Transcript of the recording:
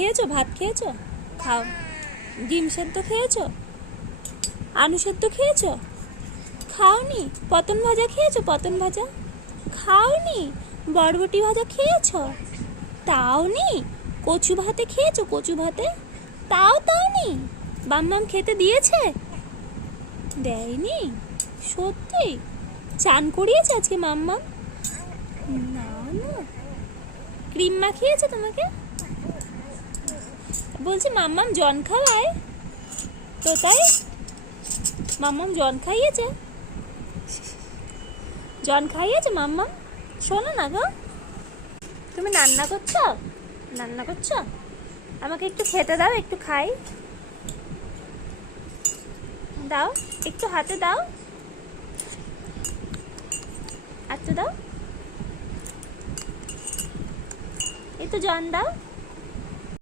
খেয়েছো? ভাত খেয়েছো? খাও। ডিম সেদ্ধ খেয়েছো? আলু সেদ্ধ খেয়েছো? খাওনি। পটল ভাজা খেয়েছো? পটল ভাজা খাওনি। বরবটি ভাজা খেয়েছো? তাও নি। কচু ভাতে খেয়েছো? কচু ভাতে তাও নি। মাম্মাম খেতে দিয়েছে? দেয়নি। সত্যি? চান করিয়েছে আজকে মাম্মাম? না না। ক্রিম মাখিয়েছে তোমাকে? বলছি মাম্মাম জন খাওয়ায় তো, তাই? মাম্মাম জন খাইয়েছে? জন খাইয়েছে মাম্মাম? শোনো না গো, তুমি রান্না করছো? রান্না করছো? আমাকে একটু খেতে দাও, একটু খাই। দাও, একটু হাতে দাও, একটু দাও, একটু জন দাও।